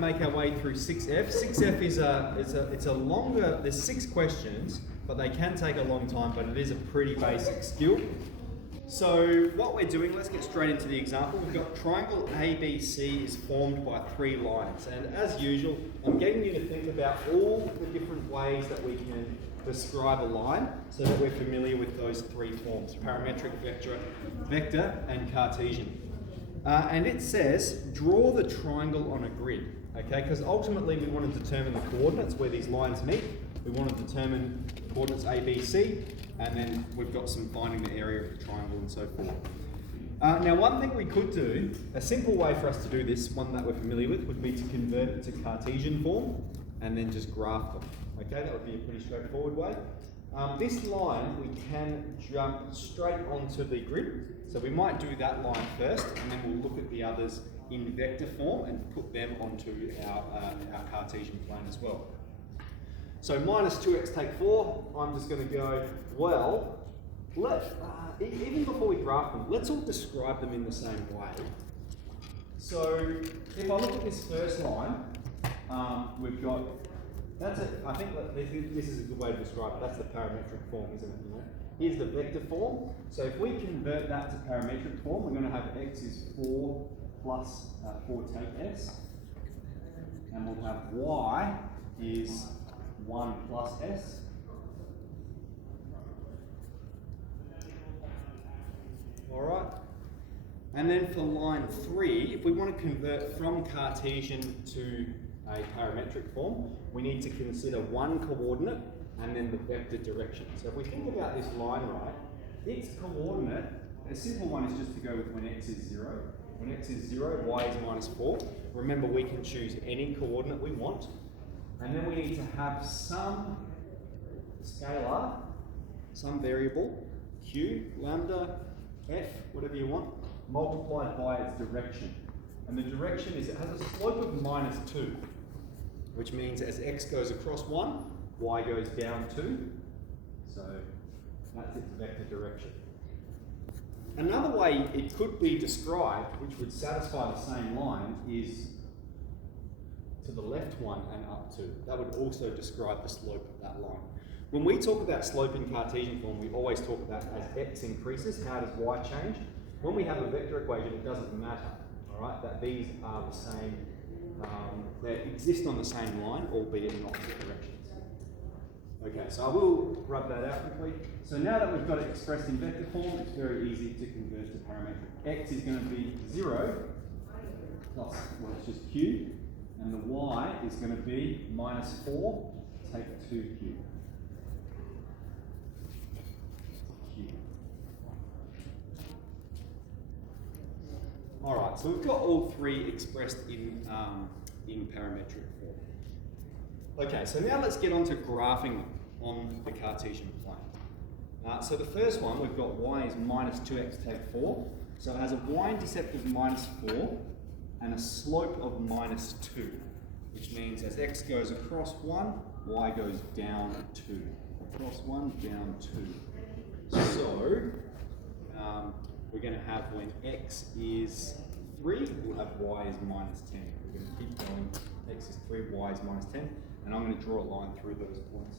Make our way through 6F. 6F is a longer, there's 6 questions, but they can take a long time, but it is a pretty basic skill. So what we're doing, let's get straight into the example. We've got triangle ABC is formed by 3 lines, and as usual, I'm getting you to think about all the different ways that we can describe a line so that we're familiar with those 3 forms: parametric, vector, and Cartesian. And it says, draw the triangle on a grid, okay? Because ultimately we want to determine the coordinates where these lines meet. We want to determine coordinates A, B, C, and then we've got some finding the area of the triangle and so forth. Now one thing we could do, a simple way for us to do this, one that we're familiar with, would be to convert it to Cartesian form and then just graph them. Okay, that would be a pretty straightforward way. This line, we can jump straight onto the grid. So we might do that line first, and then we'll look at the others in vector form and put them onto our Cartesian plane as well. So minus 2x take 4, I'm just going to go, well, even before we graph them, let's all describe them in the same way. So if I look at this first line, we've got, I think this is a good way to describe it. That's the parametric form, isn't it? You know? Here's the vector form. So if we convert that to parametric form, we're going to have x is 4 plus 4 take s. And we'll have y is 1 plus s. All right. And then for line 3, if we want to convert from Cartesian to a parametric form, we need to consider one coordinate and then the vector direction. So if we think about this line, right, its coordinate, a simple one is just to go with when x is 0. When x is 0, y is minus 4. Remember, we can choose any coordinate we want. And then we need to have some scalar, some variable, q, lambda, f, whatever you want, multiplied by its direction. And the direction is, it has a slope of minus 2, which means as x goes across 1, y goes down 2. So that's its vector direction. Another way it could be described, which would satisfy the same line, is to the left 1 and up 2. That would also describe the slope of that line. When we talk about slope in Cartesian form, we always talk about as x increases, how does y change? When we have a vector equation, it doesn't matter, all right, that these are the same, they exist on the same line, albeit in opposite directions. Okay, so I will rub that out quickly. So now that we've got it expressed in vector form, it's very easy to convert to parametric. X is going to be 0 plus, well, it's just q, and the y is going to be minus 4, take 2q. All right, so we've got all 3 expressed in parametric form. Okay, so now let's get on to graphing them on the Cartesian plane. So the first one, we've got y is minus 2x take 4. So it has a y-intercept of minus 4 and a slope of minus 2, which means as x goes across 1, y goes down 2. Across 1, down 2. So we're going to have when x is 3, we'll have y is minus 10. We're going to keep going. X is 3, y is minus 10. And I'm going to draw a line through those points.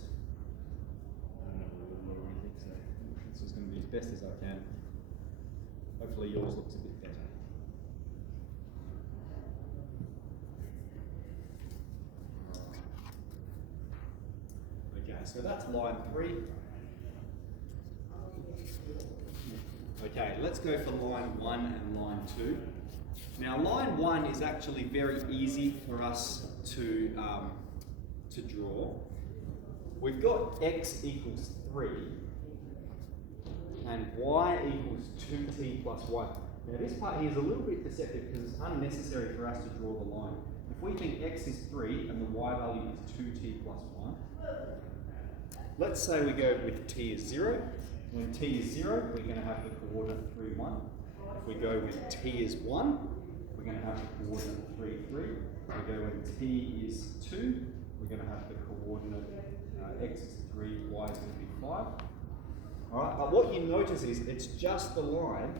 I don't know what I think, so this is going to be as best as I can. Hopefully yours looks a bit better. Okay, so that's line 3. Okay, let's go for line 1 and line 2. Now line 1 is actually very easy for us to draw. We've got x equals 3 and y equals 2t plus y. Now this part here is a little bit deceptive because it's unnecessary for us to draw the line. If we think x is 3 and the y value is 2t plus 1, let's say we go with t is 0. When t is 0, we're going to have the coordinate 3, 1. If we go with t is 1, we're going to have the coordinate 3, 3. If we go when t is 2, we're going to have the coordinate x is 3, y is going to be 5. All right, but what you notice is it's just the line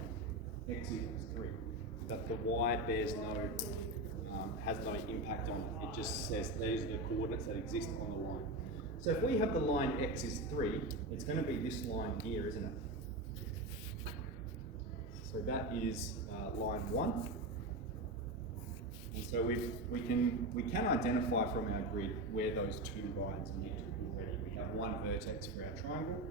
x equals 3, that the y bears no has no impact on it. It just says these are the coordinates that exist on the line. So if we have the line x is 3, it's going to be this line here, isn't it? So that is line 1. And so we can identify from our grid where those two lines meet already. We have one vertex for our triangle.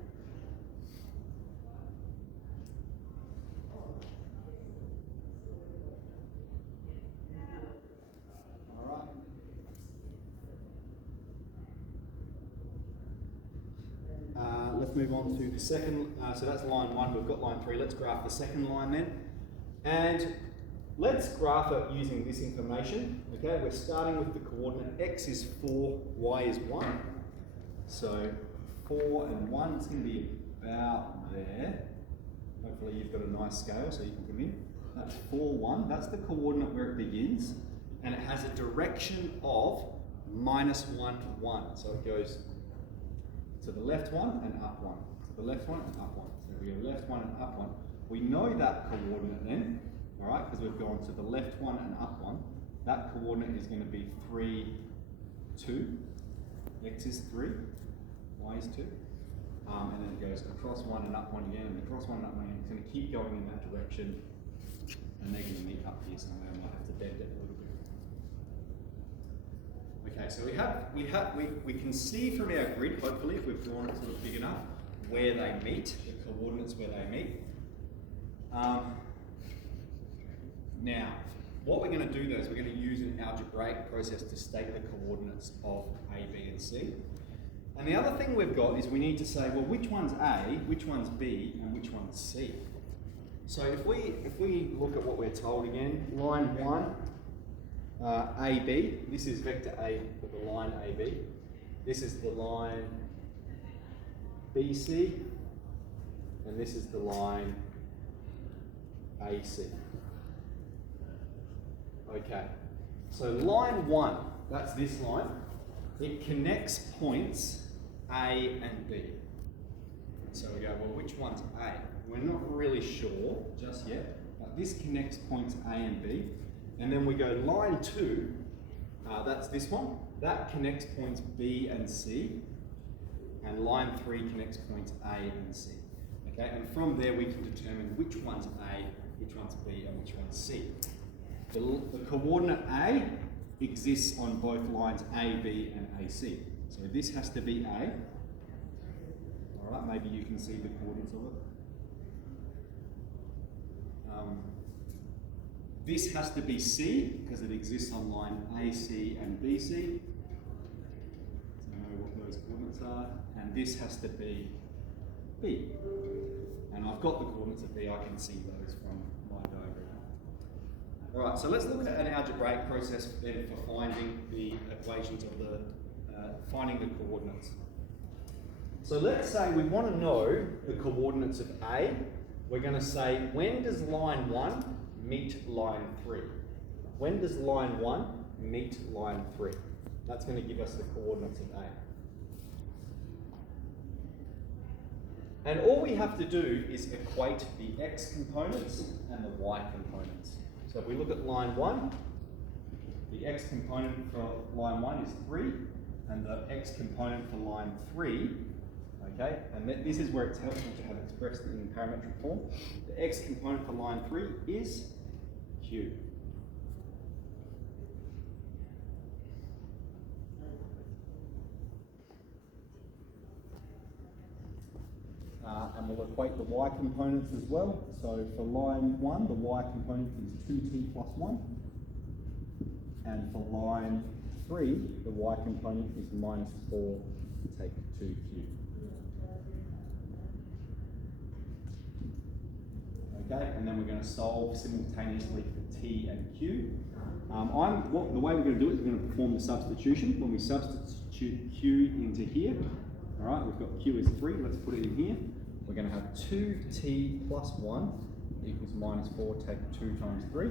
Let's move on to the second, so that's line 1, we've got line 3, let's graph the second line then. And let's graph it using this information, okay? We're starting with the coordinate x is 4, y is 1. So 4 and 1, it's going to be about there. Hopefully you've got a nice scale so you can put it in. That's 4, 1, that's the coordinate where it begins. And it has a direction of -1, 1. So it goes to the left one and up 1. To the left one and up 1. So we go left one and up 1. We know that coordinate then, all right, because we've gone to the left one and up 1. That coordinate is going to be 3, 2. X is 3, y is 2. And then it goes across 1 and up 1 again, and across 1 and up 1 again. It's going to keep going in that direction, and they're going to meet up here somewhere. I might have to bend it a little bit. Okay, so we can see from our grid, hopefully, if we've drawn it sort of big enough, where they meet, the coordinates where they meet. Now, what we're going to do though is we're going to use an algebraic process to state the coordinates of A, B, and C. And the other thing we've got is we need to say, well, which one's A, which one's B, and which one's C. So if we look at what we're told again, line 1, AB, this is vector A for the line AB. This is the line BC, and this is the line AC. Okay, so line 1, that's this line, it connects points A and B. So we go, well, which one's A? We're not really sure just yet, but this connects points A and B. And then we go line 2, that's this one, that connects points B and C, and line 3 connects points A and C. Okay, and from there we can determine which one's A, which one's B, and which one's C. The coordinate A exists on both lines A, B, and AC. So this has to be A. All right, maybe you can see the coordinates of it. This has to be C, because it exists on line AC and BC. So I know what those coordinates are. And this has to be B. And I've got the coordinates of B, I can see those from my diagram. All right, so let's look at an algebraic process then for finding the equations of the, finding the coordinates. So let's say we want to know the coordinates of A. We're going to say, when does line 1 meet line 3? When does line 1 meet line 3? That's going to give us the coordinates of A. And all we have to do is equate the x components and the y components. So if we look at line 1, the x component for line 1 is 3, and the x component for line 3, okay, and this is where it's helpful to have it expressed in parametric form. The x component for line 3 is q. And we'll equate the y components as well. So for line 1, the y component is 2t plus 1. And for line 3, the y component is minus 4 take 2q. Okay, and then we're going to solve simultaneously for t and q. The way we're going to do it is we're going to perform the substitution. When we substitute q into here, all right, we've got q is 3, let's put it in here. We're going to have 2t plus 1 equals minus 4 take 2 times 3.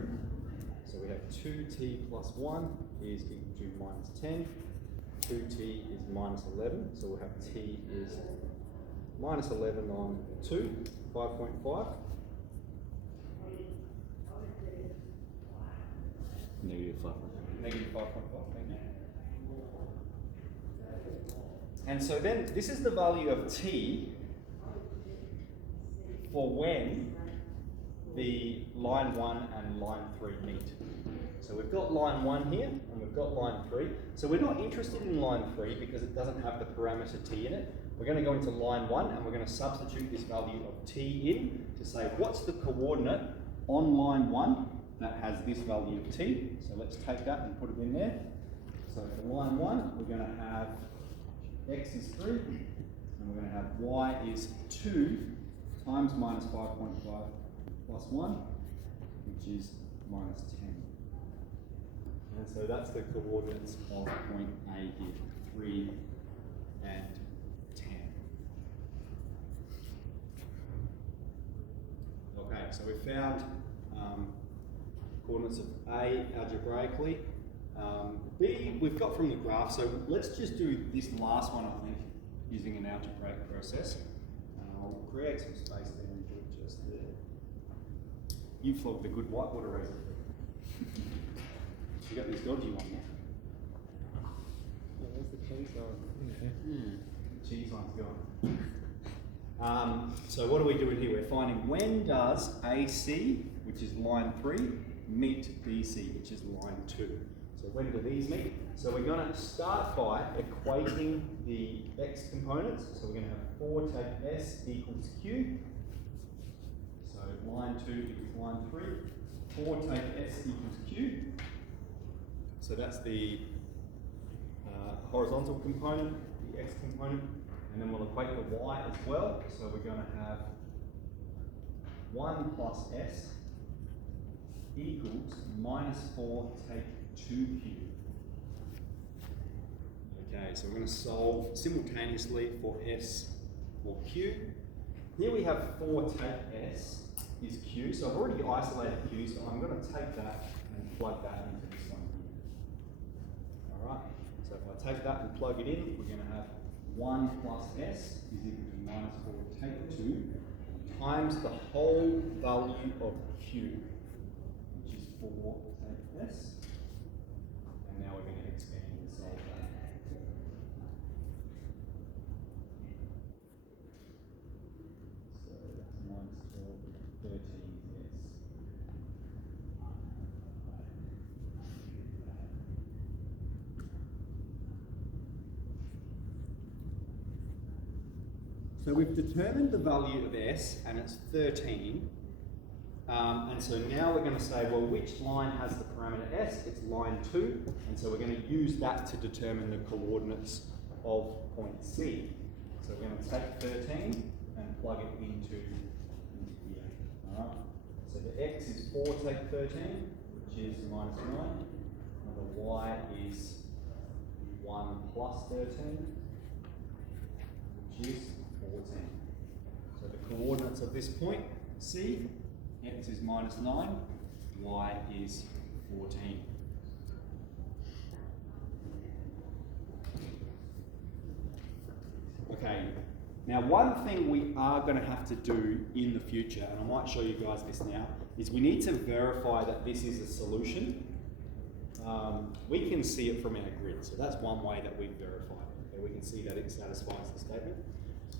So we have 2t plus 1 is equal to minus 10. 2t is minus 11. So we'll have t is minus 11 on 2, 5.5. Negative 5. negative 5.5, thank you. And so then, this is the value of t for when the line 1 and line 3 meet. So we've got line 1 here, and we've got line 3. So we're not interested in line 3 because it doesn't have the parameter t in it. We're going to go into line 1, and we're going to substitute this value of t in to say what's the coordinate on line 1 that has this value of t. So let's take that and put it in there. So for line 1, we're going to have x is 3, and we're going to have y is 2 times minus 5.5 plus 1, which is minus 10. And so that's the coordinates of point A here, 3 and 10. Okay, so we found coordinates of A algebraically. B we've got from the graph, so let's just do this last one, I think, using an algebraic process. I'll create some space there and do it just there. You flogged the good whitewater razor. You got this dodgy one there. Yeah, where's the cheese on? The cheese one's gone. So what are we doing here? We're finding when does AC, which is line 3, meet BC, which is line 2. So when do these meet? So we're going to start by equating the x components. So we're going to have 4 take s equals q. So line 2 equals line 3. 4 take s equals q. So that's the horizontal component, the x component, and then we'll equate the y as well. So we're going to have 1 plus s equals minus 4 take 2q. Okay, so we're going to solve simultaneously for s or q. Here we have 4 take s is q, so I've already isolated q, so I'm going to take that and plug that into this one here. Alright, so if I take that and plug it in, we're going to have 1 plus s is equal to minus 4 take 2 times the whole value of q, which is 4 take s. And now we're going to expand and solve that. So that's minus 12, 13 s. So we've determined the value of s, and it's 13. And so now we're going to say, well, which line has the parameter s? It's line 2, and so we're going to use that to determine the coordinates of point C. So we're going to take 13 and plug it into here. Alright. So the x is 4 take 13, which is minus 9. And the y is 1 plus 13, which is 14. So the coordinates of this point, C, x is minus 9, y is 14. Okay, now one thing we are going to have to do in the future, and I might show you guys this now, is we need to verify that this is a solution. We can see it from our grid, so that's one way that we verify it. Okay, we can see that it satisfies the statement.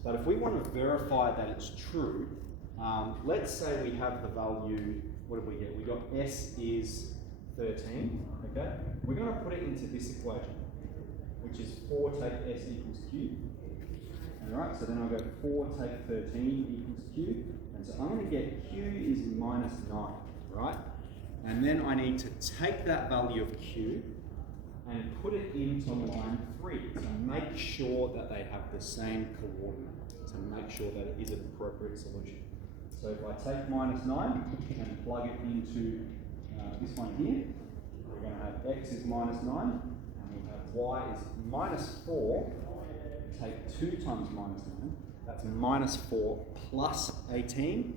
But if we want to verify that it's true, let's say we have the value, what did we get? We got s is 13, okay? We're going to put it into this equation, which is 4 take s equals q. Alright, so then I'll go 4 take 13 equals q. And so I'm going to get q is minus 9, right? And then I need to take that value of q and put it into line 3 to make sure that they have the same coordinate, to make sure that it is an appropriate solution. So if I take minus 9 and plug it into this one here, we're going to have x is minus 9, and we'll have y is minus 4, take 2 times minus 9, that's minus 4 plus 18,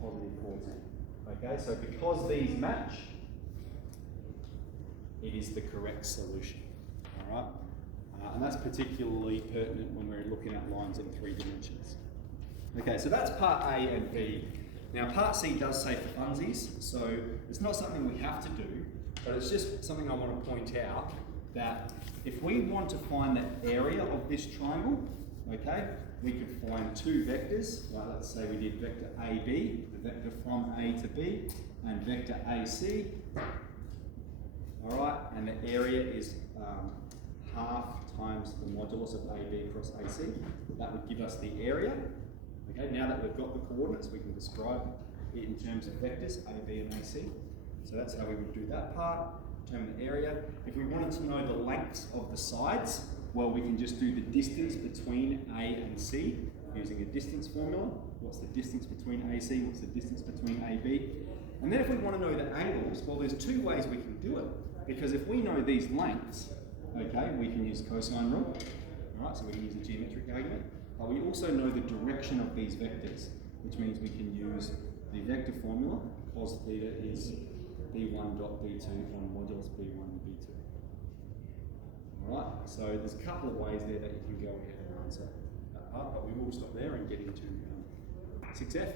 positive 14. Okay, so because these match, it is the correct solution. All right, and that's particularly pertinent when we're looking at lines in 3 dimensions. Okay, so that's part A and B. Now part C does say for funsies, so it's not something we have to do, but it's just something I want to point out, that if we want to find the area of this triangle, okay, we could find two vectors. Well, let's say we did vector AB, the vector from A to B, and vector AC. All right, and the area is half times the modulus of AB cross AC. That would give us the area. Okay, now that we've got the coordinates, we can describe it in terms of vectors, AB and AC. So that's how we would do that part, determine the area. If we wanted to know the lengths of the sides, well, we can just do the distance between A and C using a distance formula. What's the distance between AC? What's the distance between AB? And then if we want to know the angles, well, there's two ways we can do it. Because if we know these lengths, okay, we can use cosine rule. All right, so we can use a geometric argument. But we also know the direction of these vectors, which means we can use the vector formula. Cos theta is b1 dot b2 on modulus b1 and b2. All right, so there's a couple of ways there that you can go ahead and answer that part, but we will stop there and get into 6F.